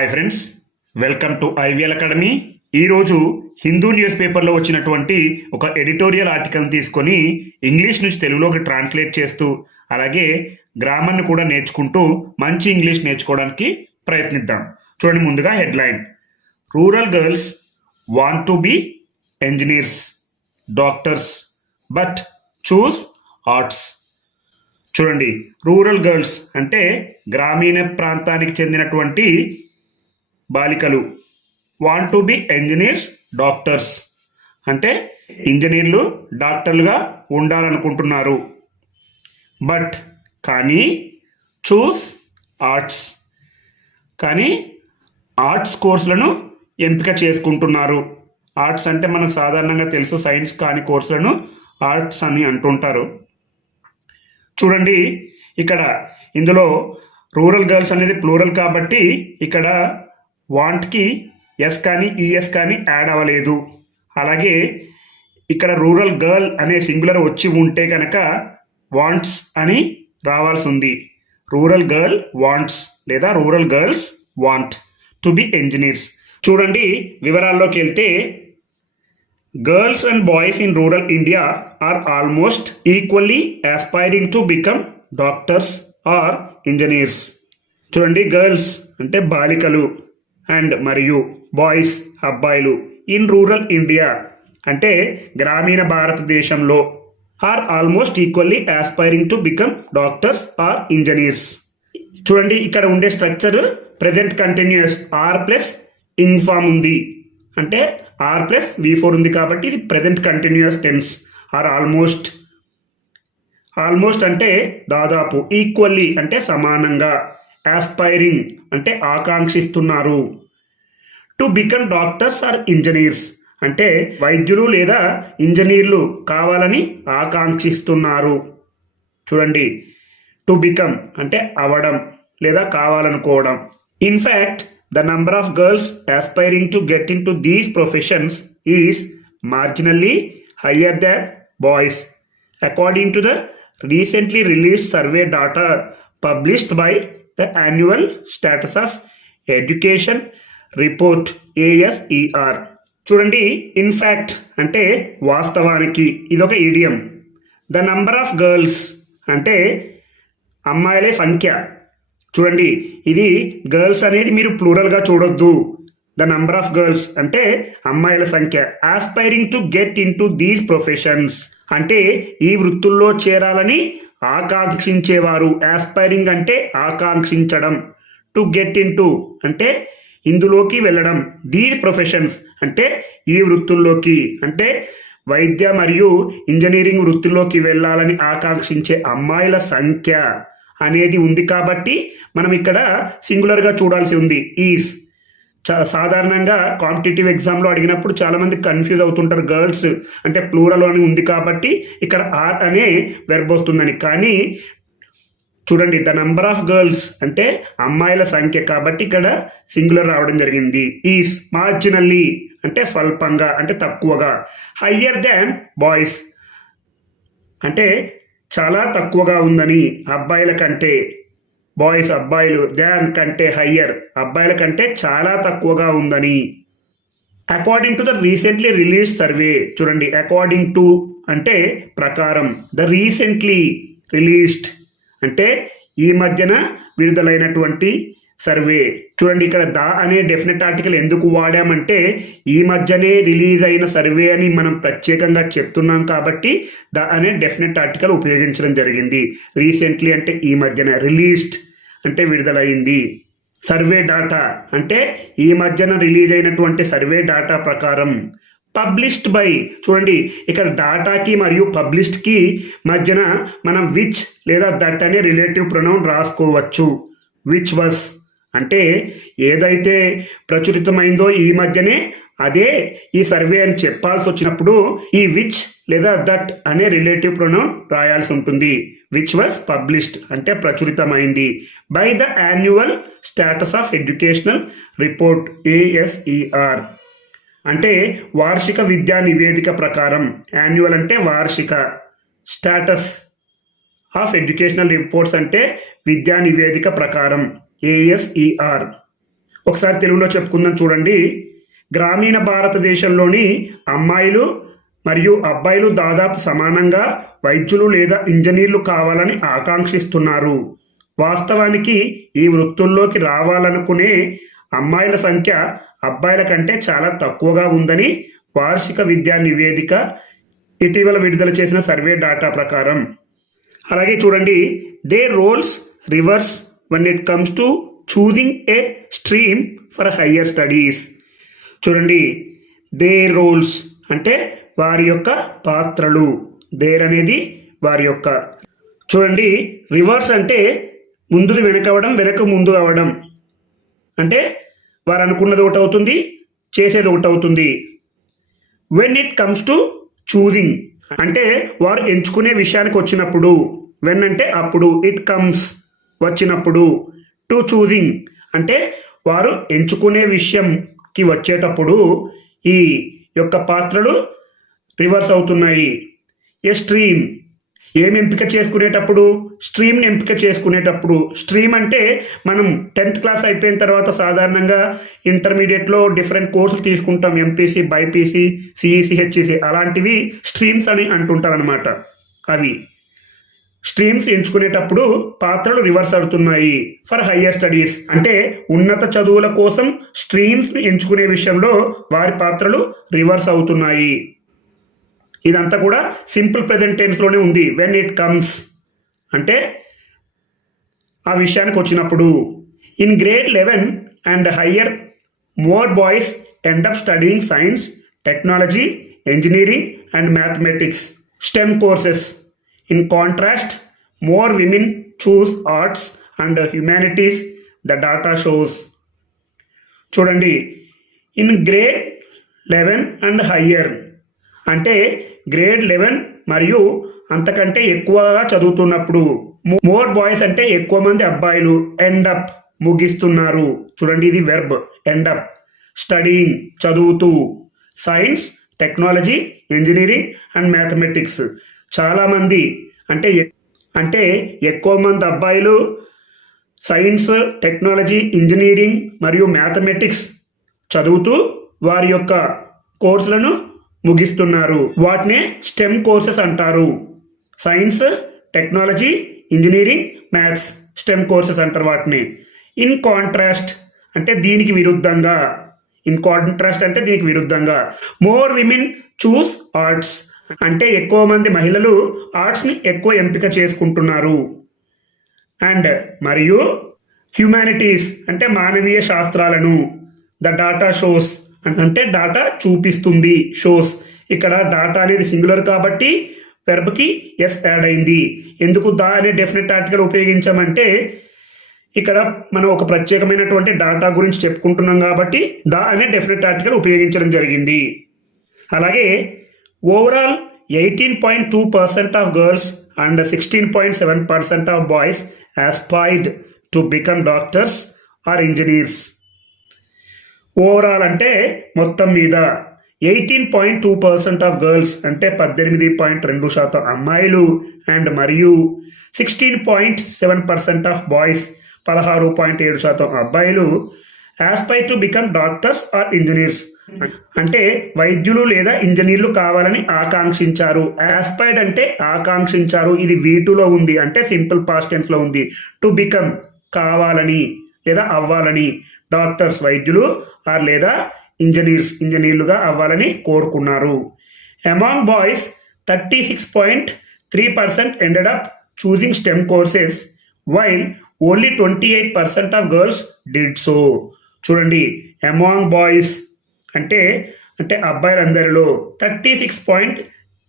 Hi friends welcome to IVL academy ఈరోజు Hindu news పేపర్లో వచ్చినటువంటి ఒక ఎడిటోరియల్ ఆర్టికల్ తీసుకొని ఇంగ్లీష్ నుంచి తెలుగులోకి ట్రాన్స్లేట్ చేస్తూ అలాగే గ్రామర్ని కూడా నేర్చుకుంటూ మంచి ఇంగ్లీష్ నేర్చుకోవడానికి ప్రయత్నిద్దాం. చూడండి ముందుగా headline. Rural girls want to be engineers doctors but choose arts చూడండి రూరల్ గర్ల్స్ అంటే గ్రామీణ ప్రాంతానికి చెందినటువంటి బాలికలు. Want to be engineers doctors అంటే ఇంజనీర్లు డాక్టర్లుగా ఉండాలనుకుంటున్నారు. బట్ కానీ చూస్ ఆర్ట్స్. కానీ ఆర్ట్స్ కోర్సులను ఎంపిక చేసుకుంటున్నారు. ఆర్ట్స్ అంటే మనకు సాధారణంగా తెలుసు సైన్స్ కాని కోర్సులను ఆర్ట్స్ అని అంటుంటారు. చూడండి ఇక్కడ ఇందులో రూరల్ గర్ల్స్ అనేది ప్లూరల్ కాబట్టి ఇక్కడ వాంట్కి ఎస్ కానీ ఈఎస్ కానీ యాడ్ అవ్వలేదు. అలాగే ఇక్కడ రూరల్ గర్ల్ అనే సింగులర్ వచ్చి ఉంటే కనుక వాంట్స్ అని రావాల్సి ఉంది. రూరల్ గర్ల్ వాంట్స్ లేదా rural girls want to be engineers చూడండి వివరాల్లోకి వెళ్తే girls and boys in rural India are almost equally aspiring to become doctors or engineers. చూడండి గర్ల్స్ అంటే బాలికలు. అండ్ మరియు బాయ్స్ అబ్బాయిలు ఇన్ రూరల్ ఇండియా. అంటే గ్రామీణ భారతదేశంలో are almost equally aspiring to become doctors or engineers. చూడండి ఇక్కడ ఉండే structure present continuous are plus ing form ఉంది. అంటే ఆర్ ప్లస్ వి ఫోర్ ఉంది కాబట్టి ఇది present continuous tense. Are almost almost అంటే దాదాపు ఈక్వల్లీ అంటే సమానంగా ఆస్పైరింగ్ అంటే ఆకాంక్షిస్తున్నారు. To become doctors or engineers. అంటే వైద్యులు లేదా ఇంజనీర్లు కావాలని ఆకాంక్షిస్తున్నారు. చూడండి. టు బికమ్ అంటే అవడం లేదా కావాలనుకోవడం. In fact the number of girls aspiring to get in to these professions is marginally higher than boys. According to the recently release survey data published by the annual status of education report ASER చూడండి in fact అంటే వాస్తవానికి ఇదొక idiom the number of girls అంటే అమ్మాయిల సంఖ్య. చూడండి ఇది girls అనేది మీరు ప్లూరల్గా చూడొద్దు. ద నంబర్ ఆఫ్ గర్ల్స్ అంటే అమ్మాయిల సంఖ్య. Aspiring to get in to these professions అంటే ఈ వృత్తుల్లో చేరాలని ఆకాంక్షించేవారు. ఆస్పైరింగ్ అంటే ఆకాంక్షించడం. టు గెట్ ఇన్ టు అంటే ఇందులోకి వెళ్ళడం. దీ ప్రొఫెషన్స్ అంటే ఈ వృత్తుల్లోకి అంటే వైద్య మరియు ఇంజనీరింగ్ వృత్తుల్లోకి వెళ్ళాలని ఆకాంక్షించే అమ్మాయిల సంఖ్య అనేది ఉంది కాబట్టి మనం ఇక్కడ సింగులర్గా చూడాల్సి ఉంది. ఈస్ చా- సాధారణంగా కాంపిటేటివ్ ఎగ్జామ్లో అడిగినప్పుడు చాలామంది కన్ఫ్యూజ్ అవుతుంటారు. గర్ల్స్ అంటే ప్లూరల్ అని ఉంది కాబట్టి ఇక్కడ ఆర్ అనే వెర్బ్ వస్తుందని. కానీ చూడండి ద నంబర్ ఆఫ్ గర్ల్స్ అంటే అమ్మాయిల సంఖ్య కాబట్టి ఇక్కడ సింగులర్ రావడం జరిగింది. ఈస్ మార్జినల్లీ అంటే స్వల్పంగా అంటే తక్కువగా. హయ్యర్ దాన్ బాయ్స్ అంటే చాలా తక్కువగా ఉందని అబ్బాయిల కంటే బాయ్స్ అబ్బాయిలు దాన్ కంటే హయ్యర్ అబ్బాయిల కంటే చాలా తక్కువగా ఉందని. According to the recently release survey చూడండి అకార్డింగ్ టు అంటే ప్రకారం ద రీసెంట్లీ రిలీజ్డ్ అంటే ఈ మధ్యన విడుదలైనటువంటి సర్వే. చూడండి ఇక్కడ ద అనే డెఫినెట్ ఆర్టికల్ ఎందుకు వాడామంటే ఈ మధ్యనే రిలీజ్ అయిన సర్వే అని మనం ప్రత్యేకంగా చెప్తున్నాం కాబట్టి ద అనే డెఫినెట్ ఆర్టికల్ ఉపయోగించడం జరిగింది. రీసెంట్లీ అంటే ఈ మధ్యన రిలీజ్డ్ అంటే విడుదలైంది. సర్వే డాటా అంటే ఈ మధ్యన రిలీజ్ అయినటువంటి సర్వే డాటా ప్రకారం పబ్లిష్డ్ బై చూడండి ఇక్కడ డాటాకి మరియు పబ్లిష్డ్కి మధ్యన మనం విచ్ లేదా దట్ అనే రిలేటివ్ ప్రొనౌన్ రాసుకోవచ్చు. విచ్ వస్ అంటే ఏదైతే ప్రచురితమైందో ఈ మధ్యనే అదే ఈ సర్వే అని చెప్పాల్సి వచ్చినప్పుడు ఈ విచ్ లేదా దట్ అనే రిలేటివ్ ప్రొనౌన్ రాయాల్సి ఉంటుంది. విచ్ వాజ్ పబ్లిష్డ్ అంటే ప్రచురితమైంది. By the annual status of educational report ASER అంటే వార్షిక విద్యా నివేదిక ప్రకారం యాన్యువల్ అంటే వార్షిక. స్టేటస్ ఆఫ్ ఎడ్యుకేషనల్ రిపోర్ట్స్ అంటే విద్యా నివేదిక ప్రకారం ఏఎస్ఈఆర్ ఒకసారి తెలుగులో చెప్పుకుందాం చూడండి. గ్రామీణ భారతదేశంలోని అమ్మాయిలు మరియు అబ్బాయిలు దాదాపు సమానంగా వైద్యులు లేదా ఇంజనీర్లు కావాలని ఆకాంక్షిస్తున్నారు. వాస్తవానికి ఈ వృత్తుల్లోకి రావాలనుకునే అమ్మాయిల సంఖ్య అబ్బాయిల కంటే చాలా తక్కువగా ఉందని వార్షిక విద్యా నివేదిక ఇటీవల విడుదల చేసిన సర్వే డేటా ప్రకారం. అలాగే చూడండి they roles reverse when it comes to choosing a stream for higher studies చూడండి దే రోల్స్ అంటే వారి యొక్క పాత్రలు. దేర్ అనేది వారి యొక్క. చూడండి రివర్స్ అంటే ముందుది వెనక వెనక ముందు అవడం అంటే వారు అనుకున్నది ఒకటి అవుతుంది చేసేది ఒకటి అవుతుంది when it comes to choosing అంటే వారు ఎంచుకునే విషయానికి వచ్చినప్పుడు. వెన్ అంటే అప్పుడు ఇట్ కమ్స్ వచ్చినప్పుడు. టు చూజింగ్ అంటే వారు ఎంచుకునే విషయంకి వచ్చేటప్పుడు ఈ యొక్క పాత్రలు రివర్స్ అవుతున్నాయి. ఎ స్ట్రీమ్ ఏం ఎంపిక చేసుకునేటప్పుడు? స్ట్రీమ్ని ఎంపిక చేసుకునేటప్పుడు. స్ట్రీమ్ అంటే మనం టెన్త్ క్లాస్ అయిపోయిన తర్వాత సాధారణంగా ఇంటర్మీడియట్లో డిఫరెంట్ కోర్సులు తీసుకుంటాం. ఎంపీసీ బైపీసీ సిఈసి హెచ్ఈసి అలాంటివి స్ట్రీమ్స్ అని అంటుంటారనమాట అవి. స్ట్రీమ్స్ ఎంచుకునేటప్పుడు పాత్రలు రివర్స్ అవుతున్నాయి. For higher studies. అంటే ఉన్నత చదువుల కోసం స్ట్రీమ్స్ని ఎంచుకునే విషయంలో వారి పాత్రలు రివర్స్ అవుతున్నాయి. ఇదంతా కూడా సింపుల్ ప్రజెంట్ టెన్స్లోనే ఉంది. వెన్ ఇట్ కమ్స్ అంటే ఆ విషయానికి వచ్చినప్పుడు in grade eleven and higher more boys end up studying science technology engineering and mathematics STEM courses in contrast more women choose arts and humanities the data shows చూడండి. In grade eleven and higher అంటే grade eleven మరియు అంతకంటే ఎక్కువగా చదువుతున్నప్పుడు. More boys అంటే ఎక్కువ మంది అబ్బాయిలు. ఎండప్ ముగిస్తున్నారు. చూడండి ఇది వెర్బ్ ఎండప్ స్టడీయింగ్ చదువుతూ. Science technology engineering and mathematics చాలామంది అంటే అంటే ఎక్కువ మంది అబ్బాయిలు సైన్స్ టెక్నాలజీ ఇంజనీరింగ్ మరియు మ్యాథమెటిక్స్ చదువుతూ వారి యొక్క కోర్సులను ముగిస్తున్నారు. వాటినే స్టెమ్ కోర్సెస్ అంటారు. Science technology engineering maths STEM courses అంటారు వాటిని. ఇన్ కాంట్రాస్ట్ అంటే దీనికి విరుద్ధంగా. ఇన్ కాంట్రాస్ట్ అంటే దీనికి విరుద్ధంగా. మోర్ విమెన్ చూస్ ఆర్ట్స్ అంటే ఎక్కువ మంది మహిళలు ఆర్ట్స్ని ఎక్కువ ఎంపిక చేసుకుంటున్నారు. అండ్ మరియు హ్యుమానిటీస్ అంటే మానవీయ శాస్త్రాలను. ద డాటా షోస్ అంటే డాటా చూపిస్తుంది. షోస్ ఇక్కడ డాటా అనేది సింగులర్ కాబట్టి వెర్బ్కి ఎస్ యాడ్ అయింది. ఎందుకు దా అనే డెఫినెట్ ఆర్టికల్ ఉపయోగించామంటే ఇక్కడ మనం ఒక ప్రత్యేకమైనటువంటి డాటా గురించి చెప్పుకుంటున్నాం కాబట్టి దా అనే డెఫినెట్ ఆర్టికల్ ఉపయోగించడం జరిగింది. అలాగే overall eighteen point two percent of girls and sixteen point seven percent of boys aspired to become doctors or engineers overall అంటే మొత్తం మీద eighteen point two percent of girls అంటే పద్దెనిమిది పాయింట్ రెండు శాతం అమ్మాయిలు అండ్ మరియు sixteen point seven percent of boys పదహారు పాయింట్ ఏడు శాతం అబ్బాయిలు. Aspire to become doctors or engineers. అంటే వైద్యులు లేదా ఇంజనీర్లు కావాలని ఆకాంక్షించారు. ఆస్పైర్డ్ అంటే ఆకాంక్షించారు. ఇది వీటులో ఉంది. అంటే సింపుల్ పాస్ట్లో ఉంది. టు బికమ్ కావాలని. లేదా అవ్వాలని. డాక్టర్స్ వైద్యులు ఆర్ లేదా ఇంజనీర్స్ ఇంజనీర్లుగా అవ్వాలని కోరుకున్నారు. Among boys thirty six point three percent ended up choosing STEM courses while only twenty eight percent of girls did so చూడండి అమాంగ్ బాయ్స్ అంటే అంటే అబ్బాయిలందరిలో thirty six point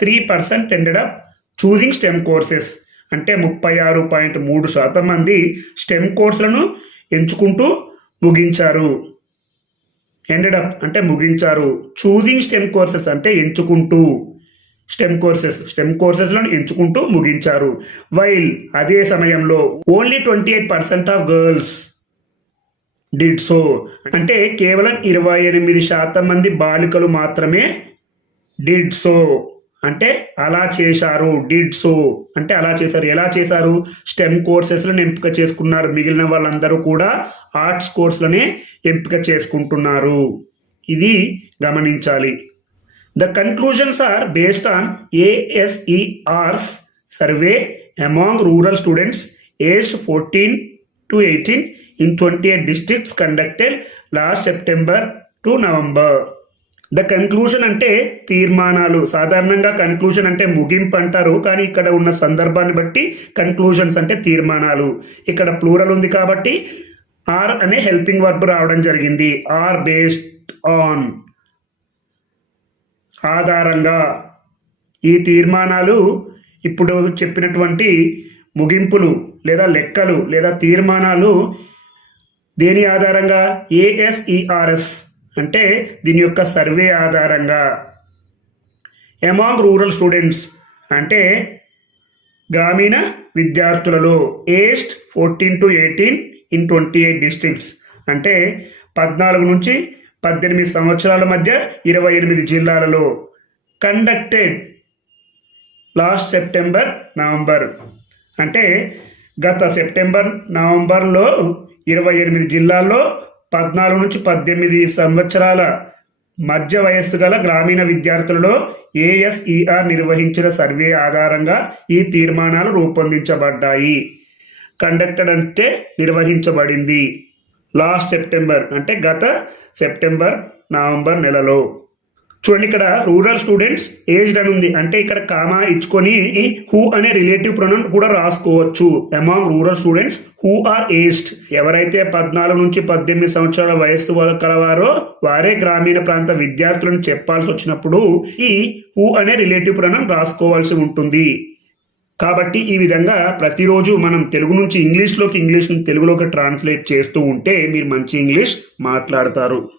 three percent ended up choosing STEM courses అంటే ముప్పై ఆరు point మూడు శాతం మంది stem కోర్సులను ఎంచుకుంటూ ముగించారు. ఎండెడ్ అప్ అంటే ముగించారు. చూజింగ్ స్టెమ్ కోర్సెస్ అంటే ఎంచుకుంటూ. స్టెమ్ కోర్సెస్ స్టెమ్ కోర్సెస్లను ఎంచుకుంటూ ముగించారు. వైల్ అదే సమయంలో only twenty eight percent of girls did so అంటే కేవలం ఇరవై ఎనిమిది శాతం మంది బాలికలు మాత్రమే డిడ్ సో అంటే అలా చేశారు డిడ్ సో అంటే అలా చేశారు. ఎలా చేశారు? స్టెమ్ కోర్సెస్లను ఎంపిక చేసుకున్నారు. మిగిలిన వాళ్ళందరూ కూడా ఆర్ట్స్ కోర్సులనే ఎంపిక చేసుకుంటున్నారు. ఇది గమనించాలి. The conclusions are based on ASER's survey among rural students aged fourteen to eighteen in twenty eight districts conducted last September to November the conclusion అంటే తీర్మానాలు. సాధారణంగా కన్క్లూషన్ అంటే ముగింపు అంటారు. కానీ ఇక్కడ ఉన్న సందర్భాన్ని బట్టి కన్క్లూషన్స్ అంటే తీర్మానాలు. ఇక్కడ ప్లూరల్ ఉంది కాబట్టి ఆర్ అనే హెల్పింగ్ వర్బ్ రావడం జరిగింది. ఆర్ బేస్డ్ ఆన్ ఆధారంగా ఈ తీర్మానాలు ఇప్పుడు చెప్పినటువంటి ముగింపులు లేదా లెక్కలు లేదా తీర్మానాలు దేని ఆధారంగా? ఏఎస్ఈఆర్ఎస్ అంటే దీని యొక్క సర్వే ఆధారంగా. అమాంగ్ రూరల్ స్టూడెంట్స్ అంటే గ్రామీణ విద్యార్థులలో aged fourteen to eighteen in twenty eight districts అంటే పద్నాలుగు నుంచి పద్దెనిమిది సంవత్సరాల మధ్య ఇరవై ఎనిమిది జిల్లాలలో కండక్టెడ్ లాస్ట్ సెప్టెంబర్ నవంబర్ అంటే గత సెప్టెంబర్ నవంబర్లో ఇరవై ఎనిమిది జిల్లాల్లో పద్నాలుగు నుంచి పద్దెనిమిది సంవత్సరాల మధ్య వయస్సు గల గ్రామీణ విద్యార్థులలో ఏఎస్ఈఆర్ నిర్వహించిన సర్వే ఆధారంగా ఈ తీర్మానాలు రూపొందించబడ్డాయి. కండక్టెడ్ అంటే నిర్వహించబడింది. లాస్ట్ సెప్టెంబర్ అంటే గత సెప్టెంబర్ నవంబర్ నెలలో. చూడండి ఇక్కడ రూరల్ స్టూడెంట్స్ ఏజ్డ్ అని ఉంది. అంటే ఇక్కడ కామా ఇచ్చుకొని హూ అనే రిలేటివ్ ప్రొనౌన్ కూడా రాసుకోవచ్చు. Among rural students who are aged ఎవరైతే పద్నాలుగు నుంచి పద్దెనిమిది సంవత్సరాల వయస్సు కలవారో వారే గ్రామీణ ప్రాంత విద్యార్థులను చెప్పాల్సి వచ్చినప్పుడు ఈ హూ అనే రిలేటివ్ ప్రొనౌన్ రాసుకోవాల్సి ఉంటుంది. కాబట్టి ఈ విధంగా ప్రతిరోజు మనం తెలుగు నుంచి ఇంగ్లీష్లోకి ఇంగ్లీష్ నుంచి తెలుగులోకి ట్రాన్స్లేట్ చేస్తూ ఉంటే మీరు మంచి ఇంగ్లీష్ మాట్లాడతారు.